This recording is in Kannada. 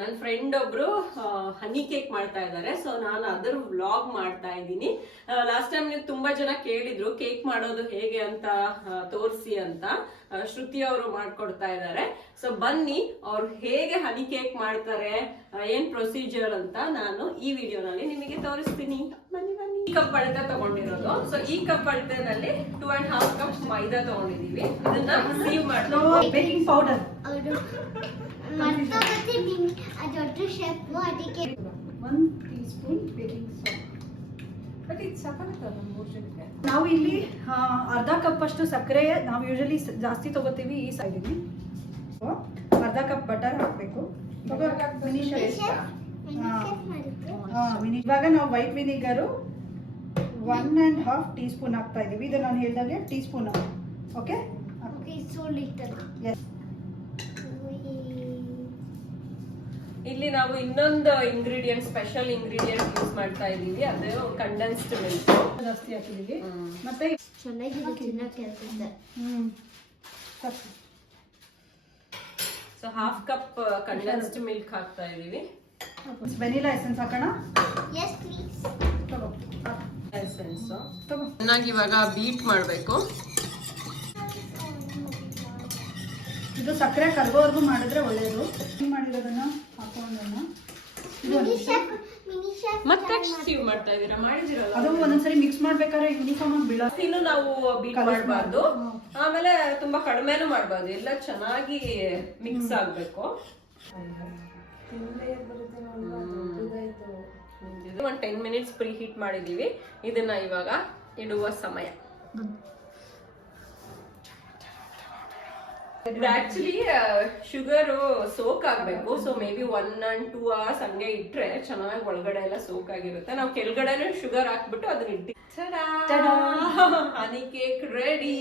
ನನ್ನ ಫ್ರೆಂಡ್ ಒಬ್ರು ಹನಿ ಕೇಕ್ ಮಾಡ್ತಾ ಇದ್ದಾರೆ. ಸೊ ನಾನು ಅದರ ವ್ಲಾಗ್ ಮಾಡ್ತಾ ಇದ್ದೀನಿ. ಲಾಸ್ಟ್ ಟೈಮ್ ನೀವು ತುಂಬಾ ಜನ ಕೇಳಿದ್ರು ಕೇಕ್ ಮಾಡೋದು ಹೇಗೆ ಅಂತ ತೋರಿಸಿ ಅಂತ. ಶ್ರುತಿ ಅವರು ಮಾಡ್ಕೊಡ್ತಾ ಇದ್ದಾರೆ. ಸೊ ಬನ್ನಿ ಅವ್ರು ಹೇಗೆ ಹನಿ ಕೇಕ್ ಮಾಡ್ತಾರೆ, ಏನ್ ಪ್ರೊಸೀಜರ್ ಅಂತ ನಾನು ಈ ವಿಡಿಯೋನಲ್ಲಿ ನಿಮಗೆ ತೋರಿಸ್ತೀನಿ. ಬನ್ನಿ ಬನ್ನಿ. ಈ ಕಪ್ ಅಳತೆ ತಗೊಂಡಿರೋದು. ಸೊ ಈ ಕಪ್ ಅಳತೆನಲ್ಲಿ 2.5 ಕಪ್ ಮೈದಾ ತಗೊಂಡಿದೀವಿ. ಇದನ್ನ ಸೀವ್ ಮಾಡ್ತೀವಿ. ಬೇಕಿಂಗ್ ಪೌಡರ್ ನಾವು ಇಲ್ಲಿ ಅರ್ಧ ಕಪ್ ಅಷ್ಟು ಸಕ್ಕರೆ ನಾವು ಯೂಶಲಿ ಜಾಸ್ತಿ ತಗೋತೀವಿ. ಈ ಸೈಡಿಗೆ ಅರ್ಧ ಕಪ್ ಬಟರ್ ಹಾಕಬೇಕು. ಇವಾಗ ನಾವು ವೈಟ್ ವಿನಿಗರು 1.5 ಟೀ ಸ್ಪೂನ್ ಹಾಕ್ತಾ ಇದೀವಿ. ಇದು ನಾನು ಹೇಳಿದಾಗೆ ಟೀ ಸ್ಪೂನ್. ಓಕೆ, ಇಲ್ಲಿ ನಾವು ಇನ್ನೊಂದು ಇಂಗ್ರೀಡಿಯಂಟ್, ಸ್ಪೆಷಲ್ ಇಂಗ್ರೀಡಿಯಂಟ್ ಯೂಸ್ ಮಾಡ್ತಾ ಇದೀವಿ. ಅದು ಕಂಡೆನ್ಸ್ಡ್ ಮಿಲ್ಕ್ ಜಾಸ್ತಿ ಹಾಕಿದೀವಿ. ಮತ್ತೆ so half cup condensed milk ಹಾಕ್ತಾ ಇದೀವಿ. ವೆನಿಲಾ ಎಸೆನ್ಸ್ ಹಾಕೋಣ. ಎಸೆನ್ಸ್ ಚೆನ್ನಾಗಿ ಇವಾಗ ಬೀಟ್ ಮಾಡಬೇಕು. ಇದು ಸಕ್ಕರೆ ಕರಗೋವರೆಗೂ ಮಾಡಿದ್ರೆ ಒಳ್ಳೇದು. ಮಾಡಿರೋದನ್ನ ಹಾಕೊಂಡನ್ನ ಮತ್ತೆ ಸೀವ್ ಮಾಡ್ತಾ ಇದೀರಾ? ಮಾಡಿದಿರಲ್ಲ, ಅದು ಒಂದೊಂದ್ಸರಿ ಮಿಕ್ಸ್ ಮಾಡ್ಬೇಕಾದ್ರೆ ಯೂನಿಫಾರ್ಮ್ ಆಗಿ ಬೀಳ. ಇನ್ನು ನಾವು ಬೀಟ್ ಮಾಡಬಾರ್ದು, ಆಮೇಲೆ ತುಂಬಾ ಕಡಿಮೆನೂ ಮಾಡಬಾರ್ದು. ಎಲ್ಲ ಚೆನ್ನಾಗಿ ಮಿಕ್ಸ್ ಆಗ್ಬೇಕು. ಒಂದು 10 ಮಿನಿಟ್ಸ್ ಪ್ರೀ ಹೀಟ್ ಮಾಡಿದೀವಿ. ಇದನ್ನ ಇವಾಗ ಇಡುವ ಸಮಯ. ಆಕ್ಚುಲಿ ಶುಗರ್ ಸೋಕ್ ಆಗ್ಬೇಕು. So may be 1 and 2 hours ಹಂಗೆ ಇಟ್ರೆ ಚೆನ್ನಾಗಿ ಒಳಗಡೆ ಎಲ್ಲ ಸೋಕ್ ಆಗಿರುತ್ತೆ. ನಾವು ಕೆಳಗಡೆನೆ ಶುಗರ್ ಹಾಕ್ಬಿಟ್ಟು ಅದನ್ನ ಇಟ್ಟು ಹನಿ ಕೇಕ್ ರೆಡಿ.